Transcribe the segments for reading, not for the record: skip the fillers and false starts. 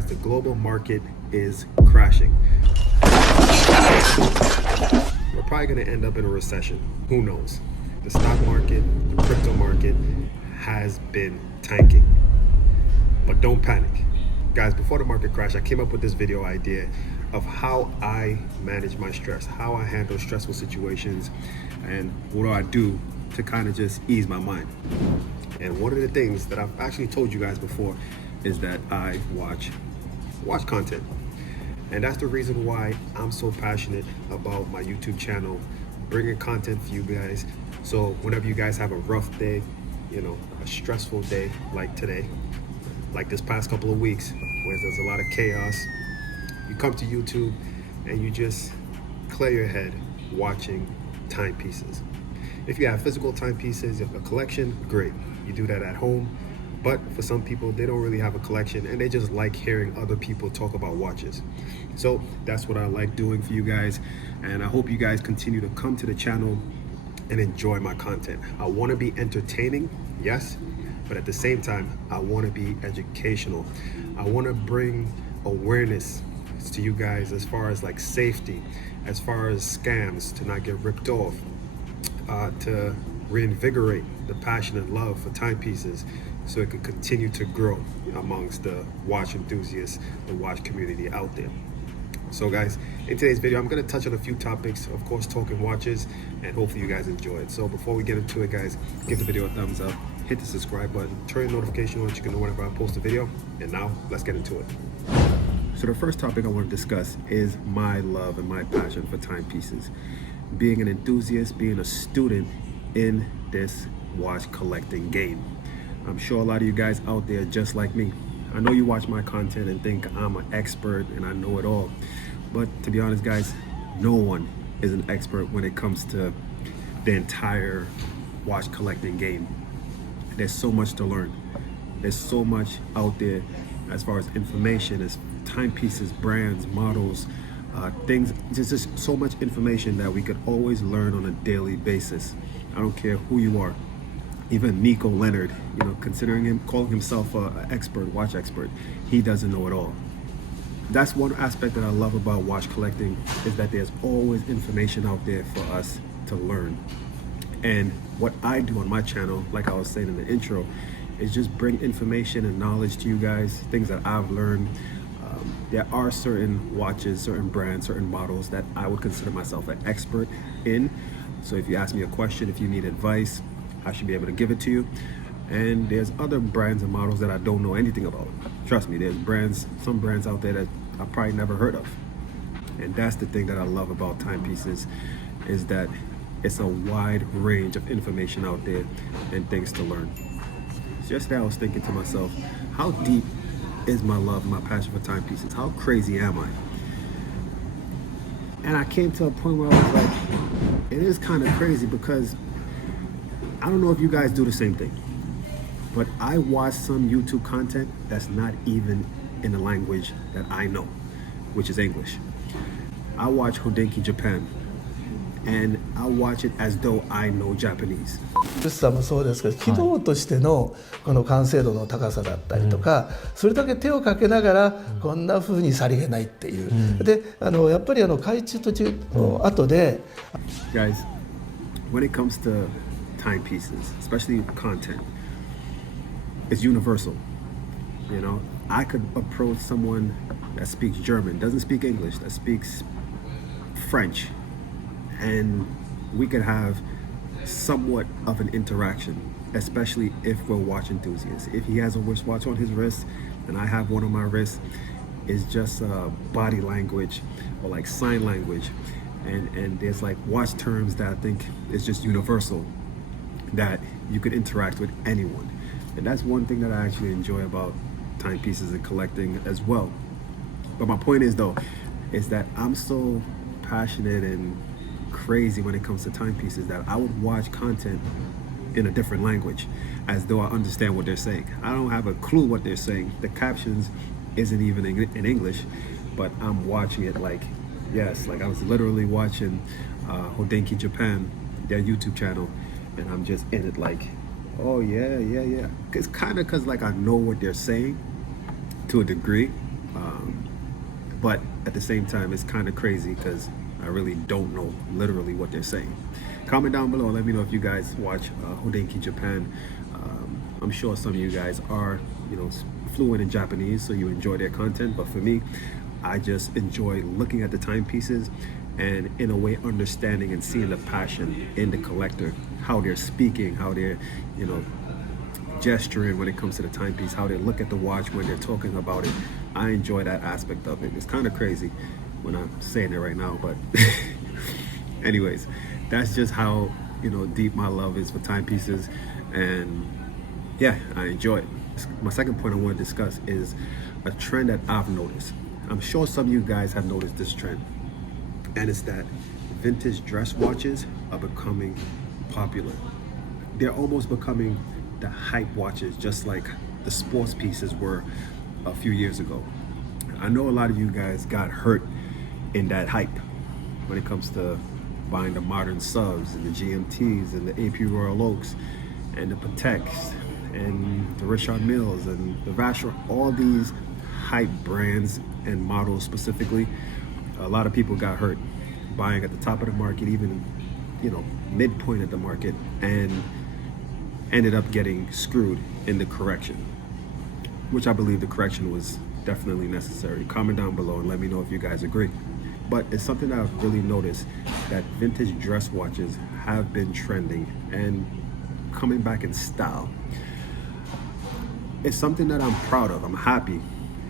guys, the global market is crashing. We're probably going to end up in a recession. Who knows? The stock market, the crypto market has been tanking. But don't panic. Guys, before the market crash, I came up with this video idea of how I manage my stress, how I handle stressful situations, and what do I do to kind of just ease my mind. And one of the things that I've actually told you guys before is that I watch content. And that's the reason why I'm so passionate about my YouTube channel, bringing content for you guys. So whenever you guys have a rough day, you know, a stressful day like today, like this past couple of weeks, where there's a lot of chaos, you come to YouTube and you just clear your head watching timepieces. If you have physical timepieces, if a collection, great. You do that at home. But for some people, they don't really have a collection and they just like hearing other people talk about watches. So that's what I like doing for you guys. And I hope you guys continue to come to the channel and enjoy my content. I want to be entertaining, yes, but at the same time, I want to be educational. I want to bring awareness to you guys as far as like safety, as far as scams, to not get ripped off, to reinvigorate the passion and love for timepieces so it could continue to grow amongst the watch enthusiasts, the watch community out there. So guys, in today's video, I'm going to touch on a few topics, of course, talking watches, and hopefully you guys enjoy it. So before we get into it, guys, give the video a thumbs up, hit the subscribe button, turn your notification on so you can know whenever I post a video. And now let's get into it. So the first topic I want to discuss is my love and my passion for timepieces. Being an enthusiast, being a student in this watch collecting game. I'm sure a lot of you guys out there just like me. I know you watch my content and think I'm an expert and I know it all. But to be honest, guys, no one is an expert when it comes to the entire watch collecting game. There's so much to learn. There's so much out there as far as information, as timepieces, brands, models, things. There's just so much information that we could always learn on a daily basis. I don't care who you are. Even Nico Leonard, you know, considering him, calling himself an expert, watch expert, he doesn't know it all. That's one aspect that I love about watch collecting, is that there's always information out there for us to learn. And what I do on my channel, like I was saying in the intro, is just bring information and knowledge to you guys, things that I've learned. There are certain watches, certain brands, certain models that I would consider myself an expert in. So if you ask me a question, if you need advice, I should be able to give it to you. And there's other brands and models that I don't know anything about. Trust me, there's brands, some brands out there that I probably never heard of. And that's the thing that I love about timepieces, is that it's a wide range of information out there and things to learn. So yesterday I was thinking to myself, how deep is my love and my passion for timepieces? How crazy am I? And I came to a point where I was like, it is kind of crazy, because I don't know if you guys do the same thing, but I watch some YouTube content that's not even in the language that I know, which is English. I watch Hodinkee Japan, and I watch it as though I know Japanese. 美しさもそうですけど、機能としてのこの完成度の高さだったりとか、それだけ手をかけながらこんな風にさりげないっていう。で、やっぱり開中途中の後で。Guys, when it comes to timepieces, especially content, it's universal. You know, I could approach someone that speaks German, doesn't speak English, that speaks French, and we could have somewhat of an interaction, especially if we're watch enthusiasts. If he has a wristwatch on his wrist and I have one on my wrist, it's just body language or like sign language, and there's like watch terms that I think is just universal, that you could interact with anyone. And that's one thing that I actually enjoy about timepieces and collecting as well. But my point is though, is that I'm so passionate and crazy when it comes to timepieces that I would watch content in a different language as though I understand what they're saying. I don't have a clue what they're saying. The captions isn't even in English, but I'm watching it like, yes, like I was literally watching Hodinkee Japan, their YouTube channel, and I'm just in it like, oh yeah. It's kind of because like I know what they're saying to a degree, But at the same time, it's kind of crazy because I really don't know literally what they're saying. Comment down below and let me know if you guys watch Hodenki Japan. I'm sure some of you guys are, fluent in Japanese, so you enjoy their content. But for me, I just enjoy looking at the timepieces and in a way understanding and seeing the passion in the collector, how they're speaking, how they're, gesturing when it comes to the timepiece, how they look at the watch when they're talking about it. I enjoy that aspect of it. It's kind of crazy when I'm saying it right now, but anyways, that's just how deep my love is for timepieces, and yeah, I enjoy it. My second point I want to discuss is a trend that I've noticed. I'm sure some of you guys have noticed this trend, and it's that vintage dress watches are becoming popular. They're almost becoming the hype watches, just like the sports pieces were a few years ago. I know a lot of you guys got hurt in that hype when it comes to buying the modern subs and the GMTs and the AP Royal Oaks and the Pateks and the Richard Milles and the Vacheron, all these hype brands and models specifically. A lot of people got hurt buying at the top of the market, even midpoint of the market, and ended up getting screwed in the correction, which I believe the correction was definitely necessary. Comment down below and let me know if you guys agree. But it's something that I've really noticed, that vintage dress watches have been trending and coming back in style. It's something that I'm proud of. I'm happy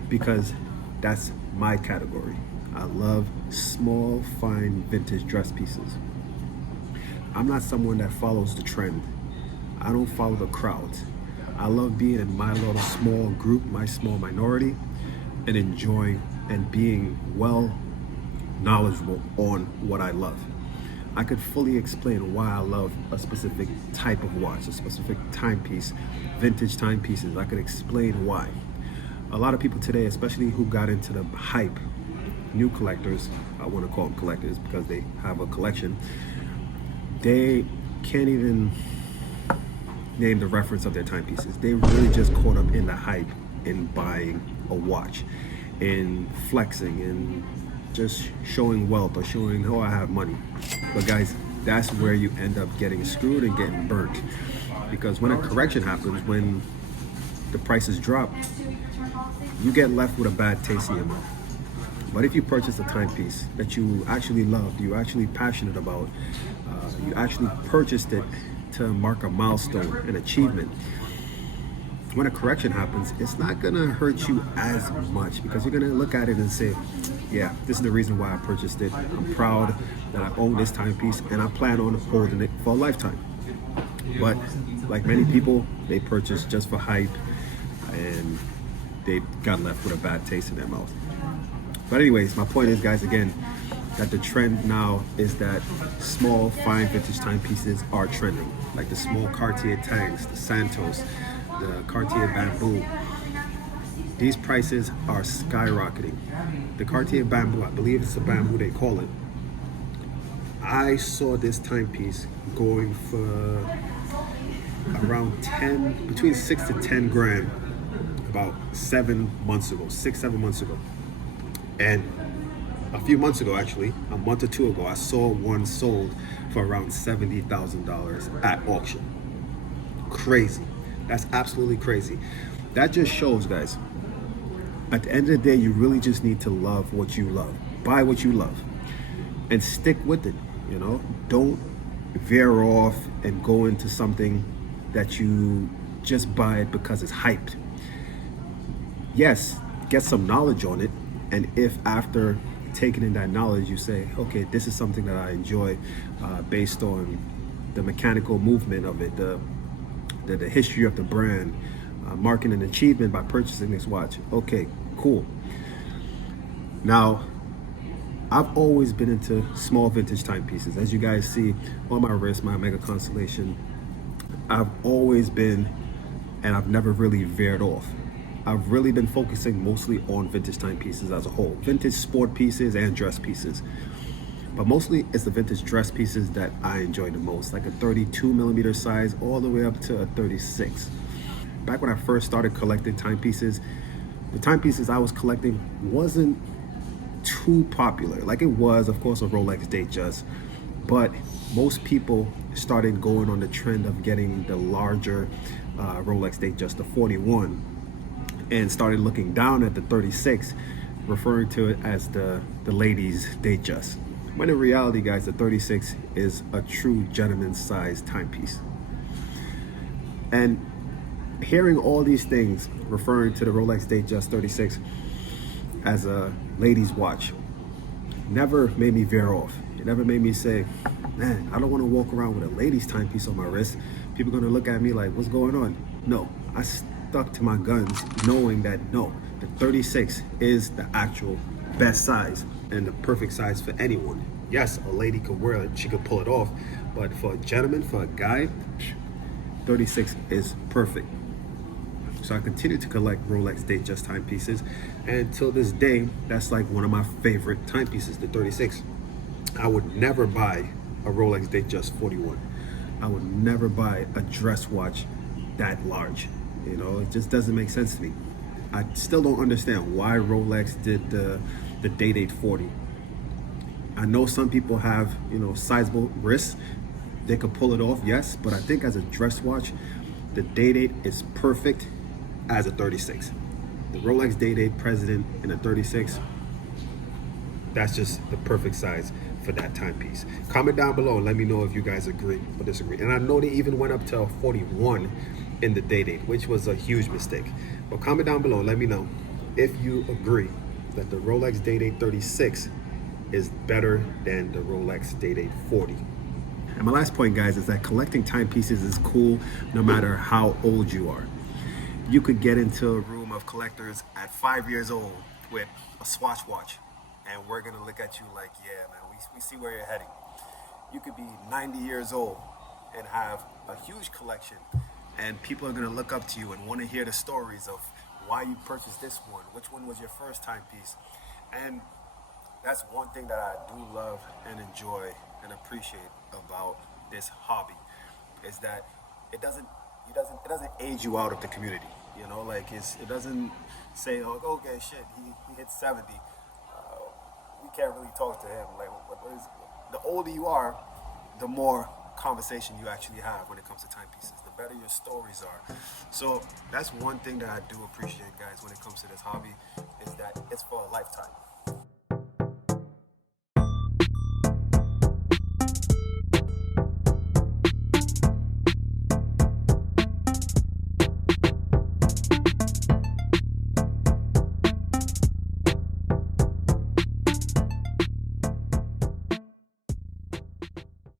because that's my category. I love small, fine vintage dress pieces. I'm not someone that follows the trend. I don't follow the crowd. I love being in my little small group, my small minority, and enjoying and being well knowledgeable on what I love. I could fully explain why I love a specific type of watch, a specific timepiece, vintage timepieces. I could explain why. A lot of people today, especially who got into the hype, new collectors, I want to call them collectors because they have a collection, they can't even name the reference of their timepieces. They really just caught up in the hype in buying a watch, in flexing, and just showing wealth or showing, oh, I have money. But guys, that's where you end up getting screwed and getting burnt. Because when a correction happens, when the prices drop, you get left with a bad taste in your mouth. But if you purchase a timepiece that you actually loved, you're actually passionate about, you actually purchased it to mark a milestone, an achievement, when a correction happens, it's not gonna hurt you as much because you're gonna look at it and say, yeah, this is the reason why I purchased it. I'm proud that I own this timepiece and I plan on holding it for a lifetime. But like many people, they purchase just for hype and they got left with a bad taste in their mouth. But anyways, my point is, guys, again, that the trend now is that small, fine vintage timepieces are trending. Like the small Cartier tanks, the Santos, the Cartier Bamboo. These prices are skyrocketing. The Cartier Bamboo, I believe it's a bamboo they call it. I saw this timepiece going for around between 6 to 10 grand about 7 months ago, 6-7 months ago. And a few months ago, actually, a month or two ago, I saw one sold for around $70,000 at auction. Crazy. That's absolutely crazy. That just shows, guys, at the end of the day, you really just need to love what you love. Buy what you love and stick with it, Don't veer off and go into something that you just buy it because it's hyped. Yes, get some knowledge on it, and if after taking in that knowledge you say, okay, this is something that I enjoy based on the mechanical movement of it, the history of the brand, marking an achievement by purchasing this watch, okay, cool. Now, I've always been into small vintage timepieces. As you guys see on my wrist, my Omega Constellation, I've always been, and I've never really veered off. I've really been focusing mostly on vintage timepieces as a whole, vintage sport pieces and dress pieces. But mostly it's the vintage dress pieces that I enjoy the most, like a 32 millimeter size all the way up to a 36. Back when I first started collecting timepieces, the timepieces I was collecting wasn't too popular. Like it was, of course, a Rolex Datejust, but most people started going on the trend of getting the larger Rolex Datejust, the 41, and started looking down at the 36, referring to it as the ladies' Datejust. When in reality, guys, the 36 is a true gentleman's size timepiece. And hearing all these things referring to the Rolex Datejust 36 as a ladies' watch never made me veer off. It never made me say, man, I don't want to walk around with a ladies' timepiece on my wrist. People are going to look at me like, what's going on? No, I stuck to my guns knowing that no, the 36 is the actual best size and the perfect size for anyone. Yes, a lady could wear it, she could pull it off, but for a gentleman, for a guy, 36 is perfect. So I continue to collect Rolex Datejust timepieces, and till this day, that's like one of my favorite timepieces, the 36. I would never buy a Rolex Datejust 41. I would never buy a dress watch that large. You know, it just doesn't make sense to me. I still don't understand why Rolex did the Day-Date 40. I know some people have, you know, sizable wrists. They could pull it off, yes, but I think as a dress watch, the Day-Date is perfect as a 36. The Rolex Day-Date President in a 36, that's just the perfect size for that timepiece. Comment down below and let me know if you guys agree or disagree. And I know they even went up to a 41 in the Day-Date, which was a huge mistake. But comment down below and let me know if you agree that the Rolex Day-Date 36 is better than the Rolex Day-Date 40. And my last point, guys, is that collecting timepieces is cool no matter how old you are. You could get into a room of collectors at 5 years old with a Swatch watch, and we're gonna look at you like, yeah, man, we see where you're heading. You could be 90 years old and have a huge collection, and people are gonna look up to you and wanna hear the stories of why you purchased this one, which one was your first timepiece. And that's one thing that I do love and enjoy and appreciate about this hobby, is that it doesn't age you out of the community. You know, like it doesn't say, oh, okay, shit, he hit 70. We can't really talk to him. Like, what is? The older you are, the more conversation you actually have when it comes to timepieces. The better your stories are. So that's one thing that I do appreciate, guys, when it comes to this hobby, is that it's for a lifetime.